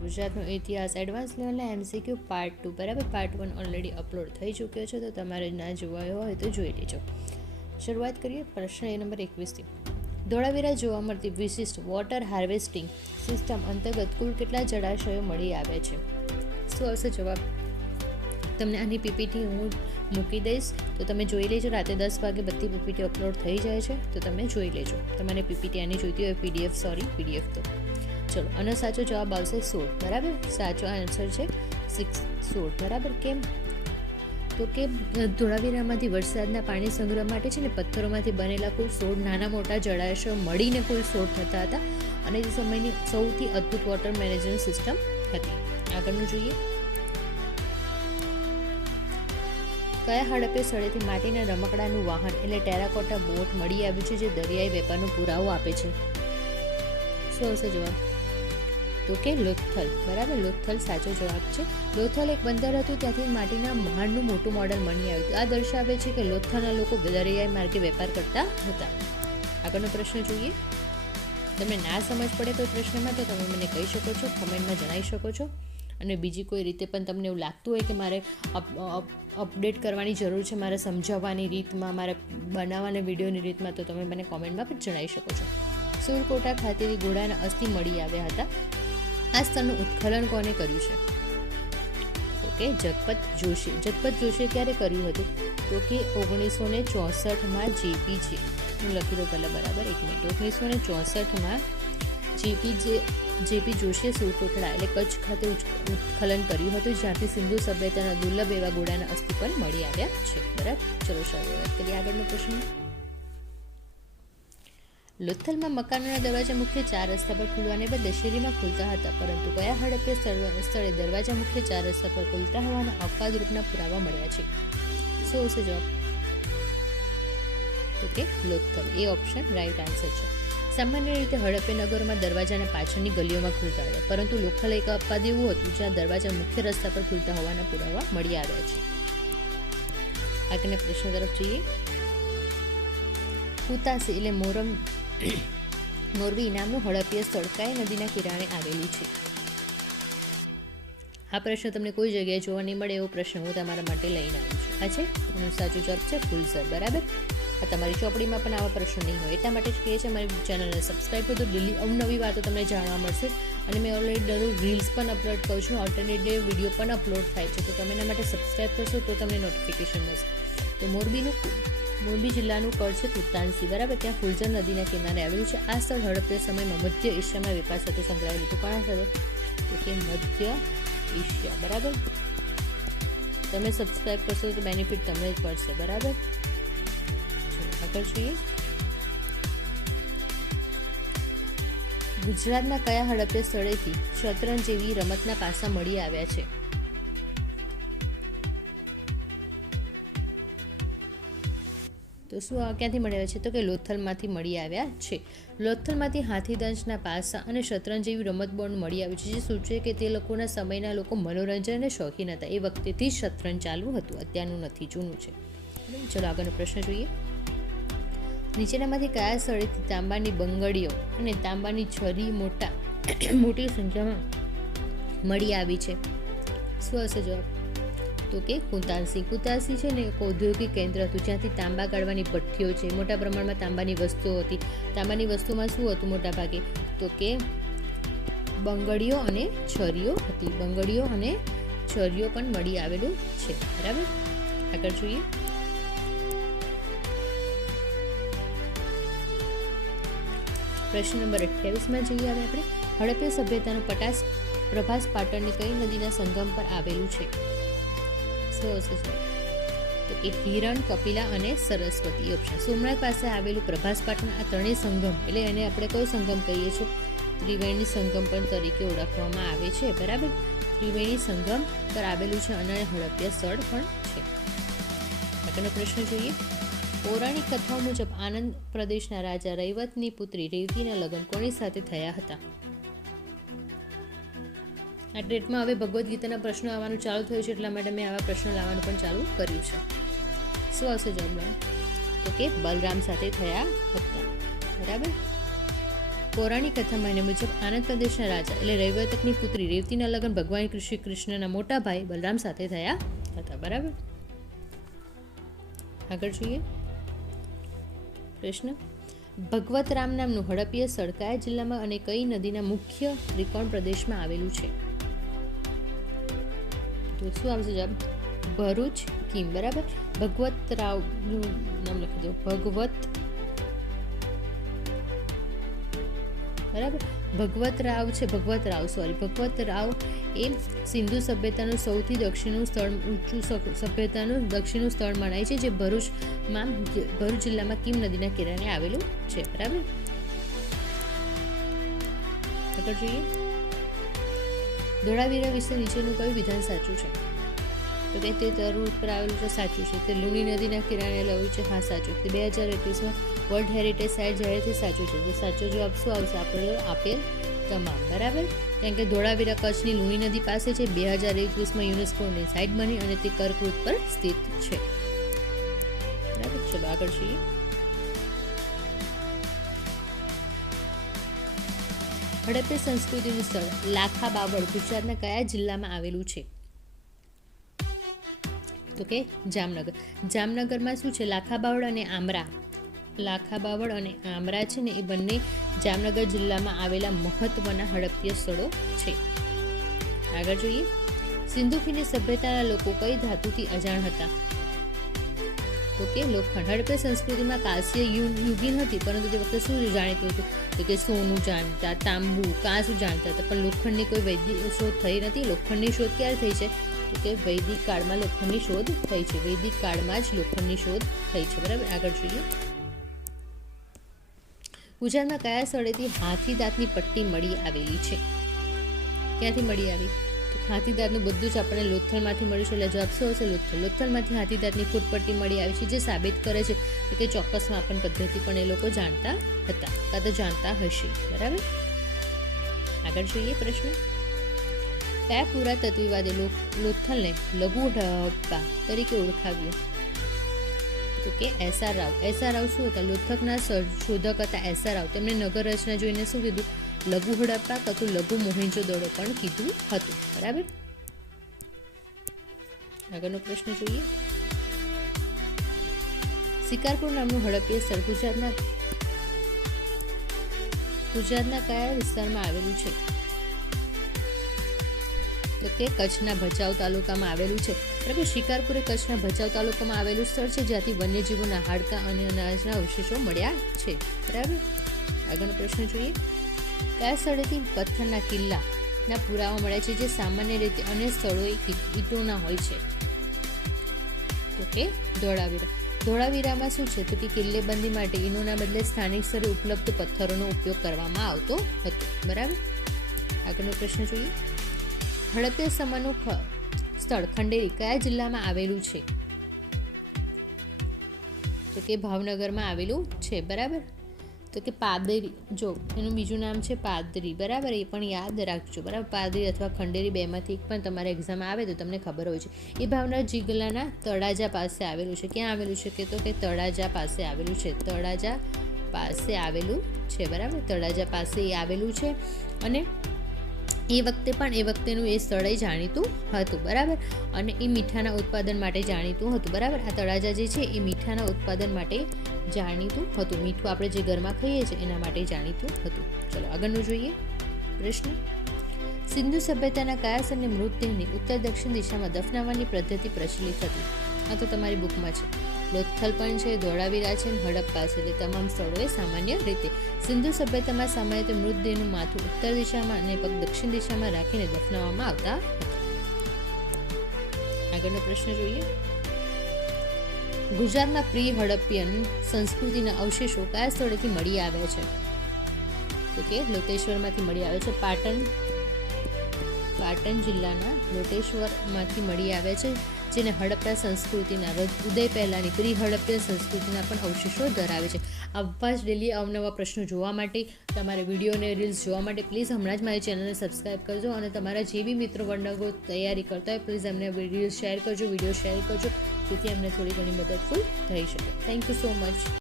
ગુજરાતનો ઇતિહાસ એડવાન્સ લેવલના MCQ પાર્ટ 2 બરાબર. પાર્ટ 1 ઓલરેડી અપલોડ થઈ ચૂક્યો છે, તો તમારે ના જોવાયો હોય તો જોઈ લેજો. શરૂઆત કરીએ પ્રશ્ન નંબર 21થી. ધોળાવીરા જોવા મળતી વિશિષ્ટ વોટર હાર્વેસ્ટિંગ સિસ્ટમ અંતર્ગત કુલ કેટલા જળાશયો મળી આવે છે? શું આવશે જવાબ? તમને આની પીપીટી હું મૂકી દઈશ, તો તમે જોઈ લેજો. રાતે 10 વાગે બધી પીપીટી અપલોડ થઈ જાય છે, તો તમે જોઈ લેજો. તમારે પીપીટી આની જોઈતી હોય પીડીએફ તો ચલો. આનો સાચો જવાબ આવશે 16 બરાબર. સાચો આન્સર છે 16 બરાબર. કેમ? તો કે ધોળાવીરામાંથી વરસાદના પાણી સંગ્રહ માટે છે ને પથ્થરોમાંથી બનેલા કુલ 16 નાના મોટા જળાશયો મળીને કુલ 16 થતા હતા, અને તે સમયની સૌથી અદ્ભુત વોટર મેનેજમેન્ટ સિસ્ટમ હતી. આગળનું જોઈએ. કયા હડપ્પે સ્થળેથી માટીના રમકડાનું વાહન એટલે ટેરાકોટા બોટ મળી આવ્યું છે, જે દરિયાઈ વેપારનો પુરાવો આપે છે? શું આવશે જવાબ? તો કે લોથલ બરાબર. લોથલ સાચો જવાબ છે. લોથલ એક બંદર હતું, ત્યાંથી માટીના મહાનનું મોટું મોડલ મળી આવ્યું હતું. આ દર્શાવે છે કે લોથલના લોકો દરિયાઈ માર્ગે વેપાર કરતા હતા. આગળનો પ્રશ્ન જોઈએ. તમને ના સમજ પડે કોઈ પ્રશ્નમાં તો તમે મને કહી શકો છો, કમેન્ટમાં જણાવી શકો છો. અને બીજી કોઈ રીતે પણ તમને એવું લાગતું હોય કે મારે અપડેટ કરવાની જરૂર છે, મારે સમજાવવાની રીતમાં, મારે બનાવવાની વિડીયોની રીતમાં, તો તમે મને કોમેન્ટમાં પણ જણાવી શકો છો. સુરકોટા ખાતેથી ઘોડાના અસ્થિ મળી આવ્યા હતા. આ સ્થળનું ઉત્ખનન કોને કર્યું છે? તો કે જગપત જોશી. જગપત જોશીએ ક્યારે કર્યું હતું? તો કે 1964માં JPJ. હું લખી દઉં પહેલાં બરાબર, એક મિનિટ. 1964માં જેપી જોશીએ સુરકોટડા એટલે કચ્છ ખાતે ઉત્ખનન કર્યું હતું, જ્યાંથી સિંધુ સભ્યતાના દુર્લભ એવા ઘોડાના અસ્થિ પણ મળી આવ્યા છે બરાબર. ચલો શરૂઆત કરીએ આગળનો પ્રશ્ન. લોથલમાં મકાનોના દરવાજા મુખ્ય 4 રસ્તા પર ખુલવાને બદલે શેરીમાં ખુલતા હતા, પરંતુ કયા હડપ્પે સ્થળે દરવાજા મુખ્ય 4 રસ્તા પર ખુલતા હોવાના અપવાદરૂપના પુરાવા મળ્યા છે? શું હશે જવાબ? તો કે લોથલ. એ ઓપ્શન રાઈટ આન્સર છે. સામાન્ય રીતે હડપ્પે નગરોમાં દરવાજાના પાછળની ગલીઓમાં ખુલતા હતા, પરંતુ લોથલ એક અપવાદ એવું હતું જ્યાં દરવાજા મુખ્ય રસ્તા પર ખુલતા હોવાના પુરાવા મળી આવ્યા છે. આગળના પ્રશ્ન તરફ જઈએ. કુતાસી એટલે મોરબી નામનું હડપ્પીય સ્થળ કયા નદીના કિનારે આવેલું છે? આ પ્રશ્ન તમને કોઈ જગ્યાએ જોવા નહીં મળે એવો પ્રશ્ન હું તમારા માટે લઈને આવું છું. આ છે એનો સાચો જવાબ છે ફુલસર બરાબર. આ તમારી ચોપડીમાં પણ આવા પ્રશ્નો નહીં હોય, એટલા માટે જ કહીએ છીએ મારી ચેનલને સબસ્ક્રાઈબ કરો, તો ડેલી અવનવી વાતો તમને જાણવા મળશે. અને મેં ઓલરેડી દરરોજ રીલ્સ પણ અપલોડ કરું છું, ઓલ્ટરનેટ ડે વિડીયો પણ અપલોડ થાય છે, તો તમે એના માટે સબસ્ક્રાઈબ કરશો તો તમને નોટિફિકેશન મળશે. તો મોરબી જિલ્લાનું કળ છે કુતાસી બરાબર. ત્યાં ફુલઝર નદીના કિનારે આવેલું છે. આ સ્થળ હડપ્પે સમયમાં મધ્ય એશિયામાં વેપાર સાથે સંકળાયેલું હતું. કોના સાથે? તો કે મધ્ય એશિયા બરાબર. તમે સબસ્ક્રાઈબ કરશો તો બેનિફિટ તમને જ પડશે બરાબર. આગળ જોઈએ. ગુજરાતના કયા હડપ્પે સ્થળેથી શતરંજ જેવી રમતના પાસા મળી આવ્યા છે? તો શું ક્યાંથી મળી આવ્યા છે? તો કે લોથલમાંથી મળી આવ્યા છે. લોથલમાંથી હાથીદંશના પાસા અને શતરંજ જેવી રમત બોર્ડ મળી આવ્યું છે, જે સૂચવે કે તે લોકોના સમયના લોકો મનોરંજન અને શોખીન હતા. એ વખતેથી જ શતરંજ ચાલુ હતું, અત્યારનું નથી, જૂનું છે. ચલો આગળનો પ્રશ્ન જોઈએ. નીચેનામાંથી કયા સ્થળેથી તાંબાની બંગડીઓ અને તાંબાની છરી મોટી સંખ્યામાં મળી આવી છે? શું હશે જવાબ? તો કે કુતાસી. કુતાસી છે ને એક ઔદ્યોગિક કેન્દ્ર હતું, જ્યાંથી તાંબા ગાળવાની ભઠ્ઠીઓ છે, મોટા પ્રમાણમાં તાંબાની વસ્તુઓ હતી. તાંબાની વસ્તુમાં શું હતું મોટા ભાગે? તો કે બંગડીઓ અને છરીઓ હતી. બંગડીઓ અને છરીઓ પણ મળી આવેલું છે બરાબર. આગળ જોઈએ. પ્રશ્ન નંબર 28માં જઈએ હવે આપણે. હડપ્પે સભ્યતાનું પ્રભાસ પાટણની કઈ નદીના સંગમ પર આવેલું છે? શું હશે? તો કે હિરણ, કપિલા અને સરસ્વતી ઓપ્શન. સોમનાથ પાસે આવેલું પ્રભાસ પાટણ, આ ત્રણેય સંગમ એટલે એને આપણે કયો સંગમ કહીએ છીએ? ત્રિવેણી સંગમ પણ તરીકે ઓળખવામાં આવે છે બરાબર. ત્રિવેણી સંગમ પર આવેલું છે અને હડપ્પીય સ્થળ પણ છે. આગળનો પ્રશ્ન જોઈએ. પૌરાણિક કથાઓ મુજબ આનંદ પ્રદેશના રાજા રૈવતની પુત્રી રેવતીના લગ્ન કોની સાથે થયા હતા? આ ડેટમાં હવે ભગવદ્ ગીતાના પ્રશ્નો આવવાનું ચાલુ થયું છે, એટલા માટે મેં આવા પ્રશ્નો લાવવાનું પણ ચાલુ કર્યું છે. શું આવશે જવાબ? તો કે બલરામ સાથે થયા હતા બરાબર. પૌરાણિક કથા માન્ય મુજબ આનંદ પ્રદેશના રાજા એટલે રૈવતકની પુત્રી રેવતીના લગ્ન ભગવાન શ્રી કૃષ્ણના મોટા ભાઈ બલરામ સાથે થયા હતા. બરાબર. આગળ જોઈએ પ્રશ્ન. ભગવતરામ નામનું હડપ્ય સ્થળ કયા જિલ્લામાં અને કઈ નદીના મુખ્ય ત્રિકોણ પ્રદેશમાં આવેલું છે? તો શું આવશે જવાબ? ભરૂચ કીમ. બરાબર. ભગવતરાવનું નામ લખી દો. બરાબર. ભગવતરાવ એ સિંધુ સભ્યતાનું સૌથી દક્ષિણનું સ્થળ ઊંચું સભ્યતાનું દક્ષિણનું સ્થળ મનાય છે, જે ભરૂચ જિલ્લામાં કીમ નદીના કિનારે આવેલું છે. બરાબર. આગળ જોઈએ. ધોળાવીરા વિશે નીચેનું કયું વિધાન સાચું છે? તો તે તરુ ઉપર આવેલું છે, સાચું છે. તે લુણી નદીના કિનારે આવેલું છે, હા સાચું. તે 2021માં વર્લ્ડ હેરિટેજ સાઇટ જાહેરથી સાચું છે. તો સાચો જવાબ શું આવશે? આપણે આપેલ તમામ. બરાબર. કારણ કે ધોળાવીરા કચ્છની લુણી નદી પાસે છે. 2021માં યુનેસ્કોની સાઇટ બની અને તે કર્કવૃત પર સ્થિત છે. બરાબર. ચલો આગળ જોઈએ. હડપ્પા સંસ્કૃતિનું સ્થળ લાખા બાવળ ગુજરાતના કયા જિલ્લામાં આવેલું છે? તો કે જામનગર. જામનગરમાં શું છે? લાખા બાવળ અને આમરા છે ને, એ બંને જામનગર જિલ્લામાં આવેલા મહત્વના હડપ્ય સ્થળો છે. આગળ જોઈએ. સિંધુ ખીણની સભ્યતાના લોકો કઈ ધાતુથી અજાણ હતા? તો કે લોખંડ. હડપ્પા સંસ્કૃતિમાં કાંસ્ય યુગીન હતી, પરંતુ તે વખતે શું જાણીતું હતું? તો કે સોનું જાણતા, તાંબુ, કાંસુ જાણતા હતા, પણ લોખંડની કોઈ વૈદિક શોધ થઈ નથી. લોખંડની શોધ ક્યારે થઈ છે? તો કે વૈદિક કાળમાં લોખંડની શોધ થઈ છે. વૈદિક કાળમાં જ લોખંડની શોધ થઈ છે. બરાબર. આગળ જોઈએ. ગુજરાતમાં કયા સ્થળેથી હાથીદાંતની પટ્ટી મળી આવેલી છે? ક્યાંથી મળી આવી? તો હાથીદાંતનું બધું જ આપણને લોથલમાંથી મળ્યું છે, એટલે જવાબ શું હશે? લોથલમાંથી હાથીદાંતની ફૂટપટ્ટી મળી આવી છે, જે સાબિત કરે છે કે ચોક્કસ માપન પદ્ધતિ પણ એ લોકો જાણતા હતા, કાં તો જાણતા હશે. બરાબર. આગળ જોઈએ પ્રશ્ન. કયા પુરાતત્વવાદે લોથલને લઘુ હડપ્પા તરીકે ઓળખાવ્યું? તો કે એસઆર રાવ. એસઆર રાવ શું હતા? લોથકના શોધક હતા એસઆર રાવ. તેમણે નગર રચના જોઈને શું કીધું? લઘુ હડપ્પા કાં તો લઘુ મોહેંજો-દડો પણ કીધું હતું. બરાબર. આગળનો પ્રશ્ન જોઈએ. શિકારપુર નામનું હડપ્ય સ્થળ ગુજરાતના કયા વિસ્તારમાં આવેલું છે? તો કે કચ્છના ભચાઉ તાલુકામાં આવેલું છે. બરાબર. શિકારપુર એ કચ્છના ભચાઉ તાલુકામાં આવેલું સ્થળ છે, જ્યાંથી વન્યજીવોના હાડકાં અને અનાજના અવશેષો મળ્યા છે. બરાબર. આગળનો પ્રશ્ન જોઈએ. કયા સ્થળેથી પથ્થરના કિલ્લાના પુરાવા મળ્યા છે, જે સામાન્ય રીતે અન્ય સ્થળોએ ઈંટોના હોય છે? તો કે ધોળાવીરા. ધોળાવીરામાં શું છે? તો કે કિલ્લેબંધી માટે ઈંટોના બદલે સ્થાનિક સ્તરે ઉપલબ્ધ પથ્થરોનો ઉપયોગ કરવામાં આવતો હતો. બરાબર. આગળનો પ્રશ્ન જોઈએ. હડપ્પા સમયનું સ્થળ ખંડેરી કયા જિલ્લામાં આવેલું છે? તો કે ભાવનગરમાં આવેલું છે. બરાબર. તો કે પાદરી, જો એનું બીજું નામ છે પાદરી. બરાબર. એ પણ યાદ રાખજો. બરાબર. પાદરી અથવા ખંડેરી બેમાંથી એક પણ તમારા એક્ઝામમાં આવે તો તમને ખબર હોય છે. એ ભાવનગર જિલ્લાના તળાજા પાસે આવેલું છે. ક્યાં આવેલું છે? કે તો કે તળાજા પાસે આવેલું છે. તળાજા પાસે આવેલું છે. બરાબર. તળાજા પાસે એ આવેલું છે. અને એ વખતેનું એ સ્થળ જાણીતું હતું. બરાબર. અને એ મીઠાના ઉત્પાદન માટે જાણીતું હતું. બરાબર. આ તળાજા જે છે એ મીઠાના ઉત્પાદન માટે જાણીતું હતું. મીઠું આપણે જે ઘરમાં ખાઈએ છીએ એના માટે જાણીતું હતું. ચલો આગળનું જોઈએ પ્રશ્ન. સિંધુ સભ્યતાના કયા સ્થળને મૃતદેહની ઉત્તર દક્ષિણ દિશામાં દફનાવવાની પદ્ધતિ પ્રચલિત હતી? આ તો તમારી બુકમાં છે. લોથલ પણ છે, ધોળાવીરા છે, હડપ્પા છે. એટલે તમામ સ્થળોએ સામાન્ય રીતે સિંધુ સભ્યતામાં સામાન્ય મૃતદેહનું માથું ઉત્તર દિશામાં અને પગ દક્ષિણ દિશામાં રાખીને દફનાવવામાં આવતા હતા. આગળનો પ્રશ્ન જોઈએ. ગુજરાતમાં પ્રી હડપ્પિયન સંસ્કૃતિના અવશેષો કયા સ્થળેથી મળી આવ્યા છે? તો કે લોટેશ્વરમાંથી મળી આવે છે. પાટણ જિલ્લાના લોટેશ્વરમાંથી મળી આવ્યા છે, જેને હડપ્પા સંસ્કૃતિના ઉદય પહેલાંની પ્રી હડપ્પા સંસ્કૃતિના પણ અવશેષો ધરાવે છે. આવા જ ડેલી અવનવા પ્રશ્નો જોવા માટે, તમારે વિડીયો અને રીલ્સ જોવા માટે પ્લીઝ હમણાં જ મારી ચેનલને સબસ્ક્રાઈબ કરજો. અને તમારા જે બી મિત્રો વનડગો તૈયારી કરતા હોય પ્લીઝ એમને રીલ્સ શેર કરજો, વિડીયો શેર કરજો, જેથી એમને થોડી ઘણી મદદફૂલ થઈ શકે. Thank you so much.